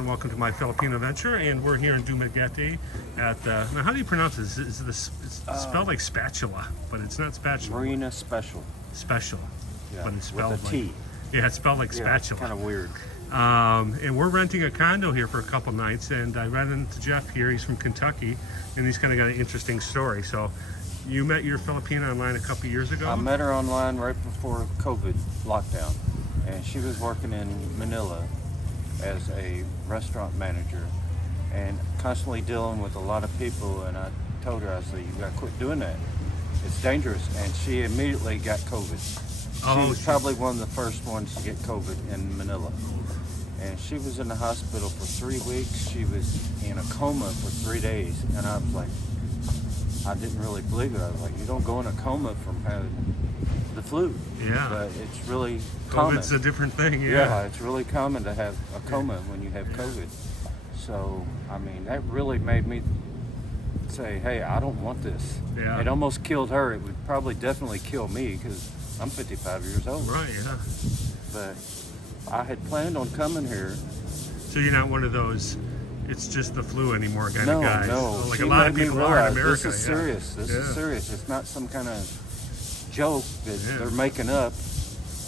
everyone. Welcome to my Filipino venture, and we're here in Dumaguete at now how do you pronounce this? It's spelled like spatula, but it's not spatula. Marina Special. Special, Yeah, but it's spelled with a like T. yeah, it's spelled like Yeah, it's spatula. kind of weird. And we're renting a condo here for a couple nights, and I ran into Jeff here. He's from Kentucky, and he's kind of got an interesting story. So, you met your Filipina online a couple years ago? I met her online right before COVID lockdown, and she was working in Manila as a restaurant manager and constantly dealing with a lot of people. And I told her, I said, you gotta quit doing that. It's dangerous. And she immediately got COVID. Oh, She was probably one of the first ones to get COVID in Manila. And she was in the hospital for 3 weeks. She was in a coma for 3 days. And I was like, I didn't really believe it. I was like, you don't go in a coma from having the flu. Yeah. But it's really common. COVID's a different thing, Yeah, it's really common to have a coma when you have COVID. So, I mean, that really made me say, hey, I don't want this. Yeah. It almost killed her. It would probably definitely kill me because I'm 55 years old. Right, yeah. But I had planned on coming here. So you're not one of those, it's just the flu anymore kind No, of guys. no. Like She a lot made of me people are in realize America. this is serious. This is serious. It's not some kind of joke that they're making up.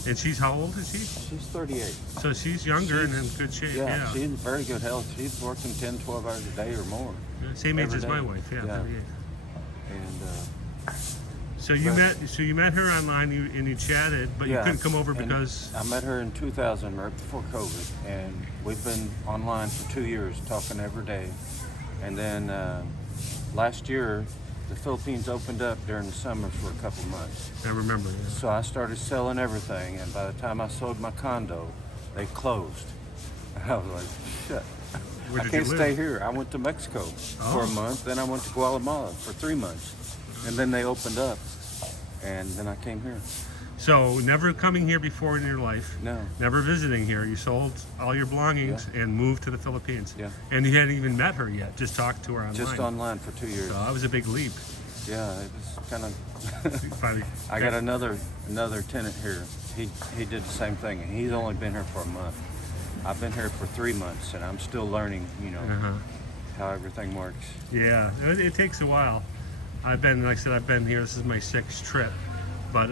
And she's how old is she? She's 38. So she's younger and in good shape. Yeah, she's in very good health. She's working 10, 12 hours a day or more. Yeah, same age every as my day. wife. Yeah, Yeah. 38. And So you met her online and you chatted, but you couldn't come over and because I met her in 2000, right before COVID, and we've been online for 2 years, talking every day. And then last year, the Philippines opened up during the summer for a couple months. I remember. Yeah. So I started selling everything, and by the time I sold my condo, they closed. I was like, shit. Where I did can't you live? stay here. I went to Mexico for a month, then I went to Guatemala for 3 months, and then they opened up, and then I came here. So never coming here before in your life. No. Never visiting here. You sold all your belongings and moved to the Philippines. Yeah. And you hadn't even met her yet. Just talked to her online. Just online for 2 years. So that was a big leap. Yeah, it was kind of. Finally. I got another tenant here. He did the same thing, and he's only been here for a month. I've been here for 3 months, and I'm still learning, how everything works. Yeah, it takes a while. Like I said, I've been here. This is my 6th trip, but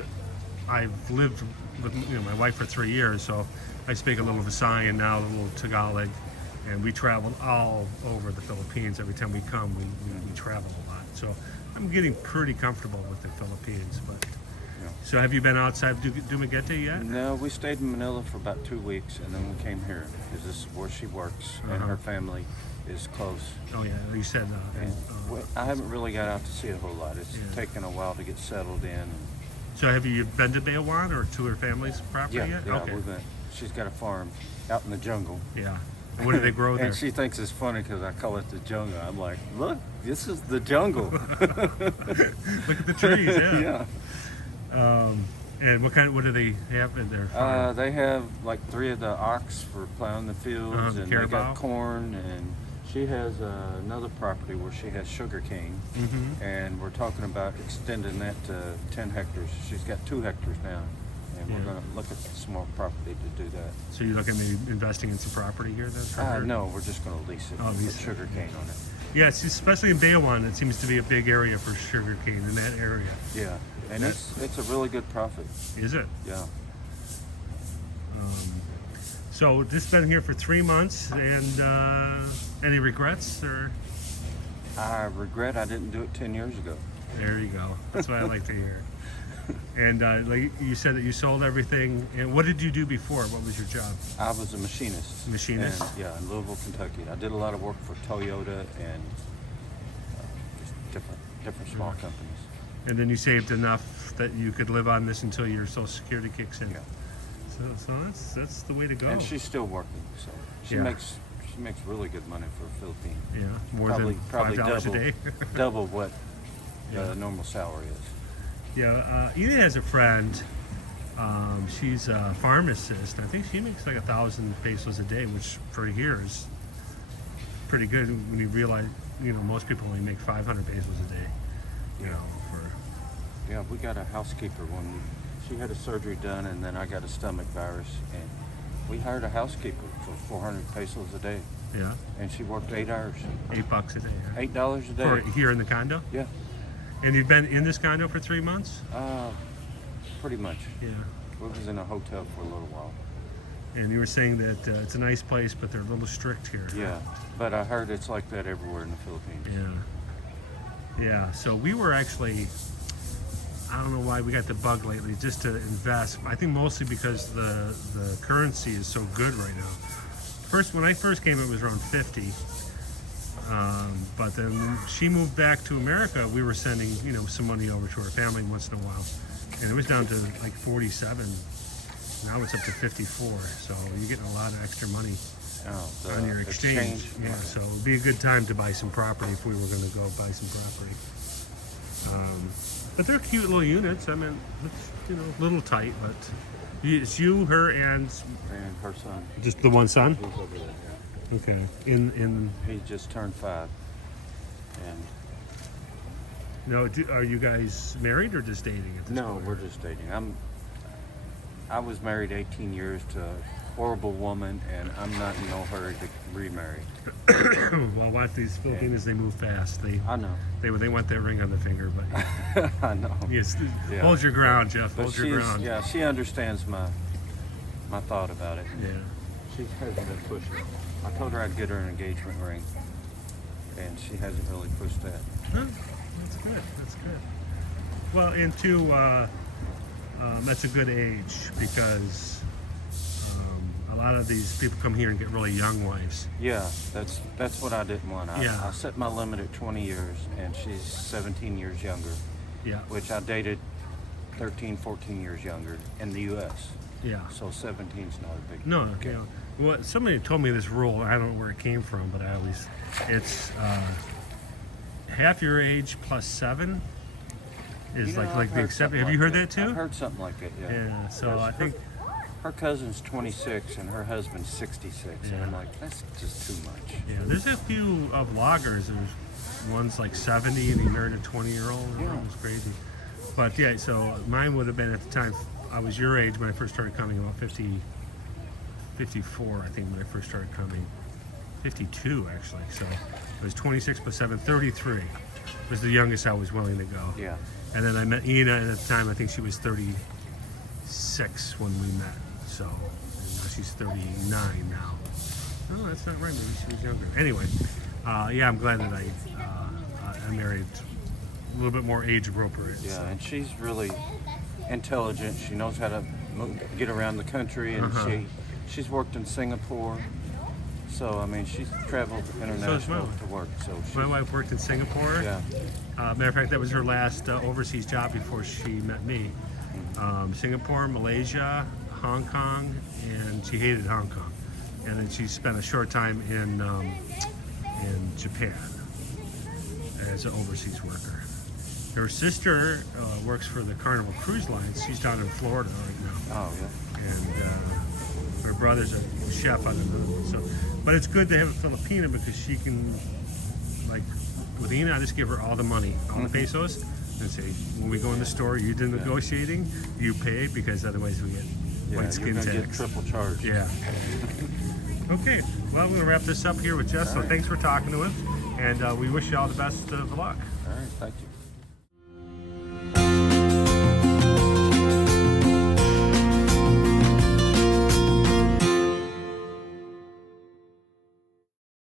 I've lived with my wife for 3 years, so I speak a little Visayan now, a little Tagalog, and we traveled all over the Philippines. Every time we come, we travel a lot. So I'm getting pretty comfortable with the Philippines. But so have you been outside Dumaguete yet? No, we stayed in Manila for about 2 weeks, and then we came here because this is where she works, and her family is close. Oh yeah, you said. I haven't really got out to see a whole lot. It's taken a while to get settled in. So have you been to Bayawan or to her family's property yet? Yeah, Okay. we went. She's got a farm out in the jungle. Yeah. And what do they grow there? And she thinks it's funny because I call it the jungle. I'm like, look, this is the jungle. Look at the trees. Yeah. Yeah. And what do they have in their farm? They have like 3 of the ox for plowing the fields, and they carabao. got corn, and she has another property where she has sugar cane, and we're talking about extending that to 10 hectares. She's got 2 hectares now, and we're going to look at some more property to do that. So you're looking at maybe investing in some property here then? for her? No, we're just going to lease it and lease put sugar cane on it. Yes, especially in Bayawan, it seems to be a big area for sugarcane in that area. Yeah, and it's a really good profit. Is it? Yeah. So this been here for 3 months, and any regrets or? I regret I didn't do it 10 years ago. There you go. That's what I like to hear. And like you said that you sold everything. And what did you do before? What was your job? I was a machinist. Machinist? And, yeah, in Louisville, Kentucky. I did a lot of work for Toyota and just different small companies. And then you saved enough that you could live on this until your Social Security kicks in. Yeah. So that's the way to go. And she's still working, so she makes really good money for a Philippine. Yeah, more Probably than $5 a day. double what the normal salary is. Yeah, Edith has a friend. She's a pharmacist. I think she makes like 1,000 pesos a day, which for here is pretty good when you realize, most people only make 500 pesos a day. Yeah, we got a housekeeper when she had a surgery done, and then I got a stomach virus, and we hired a housekeeper for 400 pesos a day, Yeah, and she worked 8 hours, $8 a day. Yeah. $8 a day. For here in the condo? Yeah, And you've been in this condo for 3 months? pretty much. Yeah. We was in a hotel for a little while. And you were saying that it's a nice place, but they're a little strict here. Yeah, but I heard it's like that everywhere in the Philippines. Yeah. Yeah. So we were actually, I don't know why we got the bug lately, just to invest. I think mostly because the currency is so good right now. When I first came, it was around 50. But then when she moved back to America, we were sending, some money over to her family once in a while. And it was down to like 47. Now it's up to 54. So you're getting a lot of extra money on your exchange. Yeah, so it would be a good time to buy some property if we were going to go buy some property. But they're cute little units. I mean, it's, a little tight, but it's you, her, and her son. Just the one son? He's over there, yeah. Okay. In He just turned 5. And are you guys married or just dating at this no, point? we're just dating. I was married 18 years to a horrible woman, and I'm not in no hurry to remarry. Well, watch these Filipinos, they move fast. I know. They want that ring on the finger, but I know. yes, Yeah. hold your ground, Jeff. But Hold your ground. Yeah, she understands my thought about it. Yeah. She hasn't been pushing. I told her I'd get her an engagement ring, and she hasn't really pushed that. Huh? That's good. That's good. Well, and two, that's a good age because a lot of these people come here and get really young wives. Yeah, that's what I didn't want. Yeah. I set my limit at 20 years, and she's 17 years younger, Yeah. which I dated 13, 14 years younger in the U.S. Yeah. So 17 is not a big No, deal. well, somebody told me this rule. I don't know where it came from, but it's half your age plus 7 is like I've the heard accept. something Have you like heard that too? I've heard something like that, yeah. Yeah. So I think. Her cousin's 26 and her husband's 66, and Yeah. I'm like, that's just too much. Yeah, there's a few vloggers. There's one's like 70 and he married a 20-year-old. Yeah. It was crazy. But yeah, so mine would have been at the time. I was your age when I first started coming, about 54, I think, when I first started coming. 52, actually. So it was 26 plus 7, 33 was the youngest I was willing to go. Yeah. And then I met Ina, and at the time, I think she was 36 when we met. So and now she's 39 now. Oh, that's not right. Maybe she was younger. Anyway, yeah, I'm glad that I married a little bit more age appropriate. Yeah, and she's really intelligent. She knows how to get around the country, and she's worked in Singapore. So I mean, she's traveled international to work. So My wife worked in Singapore. yeah, Matter of fact, that was her last overseas job before she met me. Singapore, Malaysia, Hong Kong, and she hated Hong Kong. And then she spent a short time in Japan as an overseas worker. Her sister works for the Carnival Cruise Lines. She's down in Florida right now. oh yeah, And her brother's a chef on another one. So, but it's good to have a Filipina because she can, like, with Ina, I just give her all the money, all the pesos, and say, when we go in the store, you do negotiating, you pay, because otherwise we get white skin you're gonna tax. get triple charged. Yeah. Okay, well, we're gonna wrap this up here with Jess. So thanks for talking to us, and we wish you all the best of luck. All right, thank you.